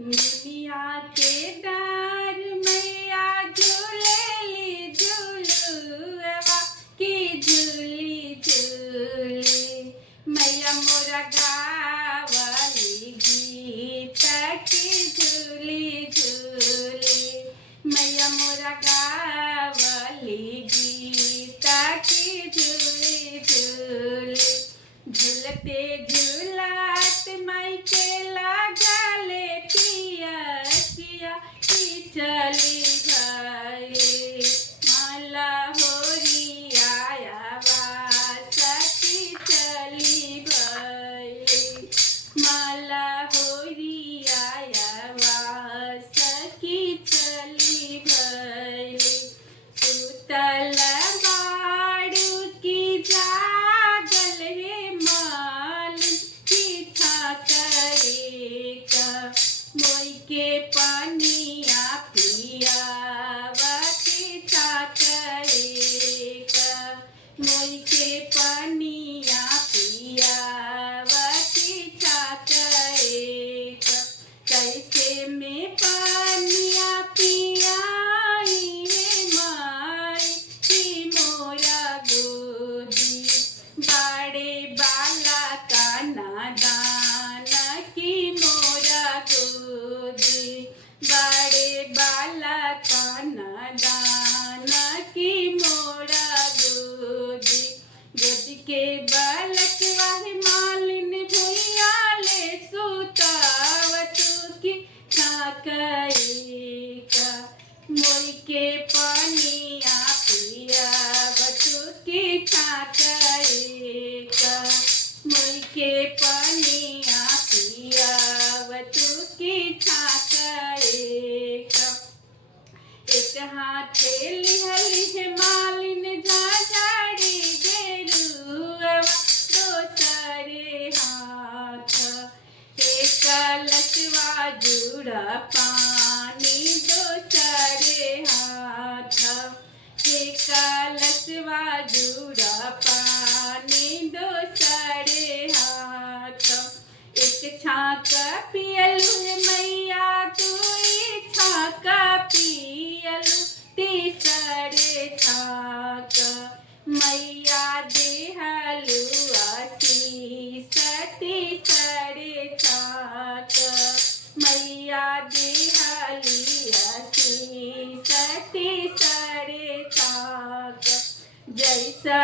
निमिया के डार मैया झूलेली झूलुआ की झूली झूली मैया मोरा गावली गीत की झूली झूली मैया मोरा गावली गीत की झूली झूली झूलते झूलत माई के लागले पिया की चली गई माला होरी आया सखी चली गई माला होरी आया सखी चली गई सुतल बाड़ू की जागल हे माल की छाकरेका मोई के पानिया पियावती छाकरेका मोई के पानिया पियावती छाकरेका कैसे में पानिया पियाई माई की मोरा गोदी बाड़े बाला का नादान की मोरा गोदी बाड़े बाला का नादान की मोरा गोदी गोदी के बालक वाहे मालिन भुइया ले सुतावत की छाकरेका मोई के पानिया पियावत की छाकरेका मोई के पानिया पियावत की छाकरेका एक हाथे लिहली मालिन झाझड़ी गेरुआ दोसरे हाथ एक लसवा जुड़ा पानी दोसरे हाथ एक लसवा जुड़ा पानी दोसरे हाथ एक छाक पियलू मैया तू छाक पियलू तीसरे छाक मैया देहलू आशीष तीसरे छाक मैया देहली आशीष तीसरे छाक जैसा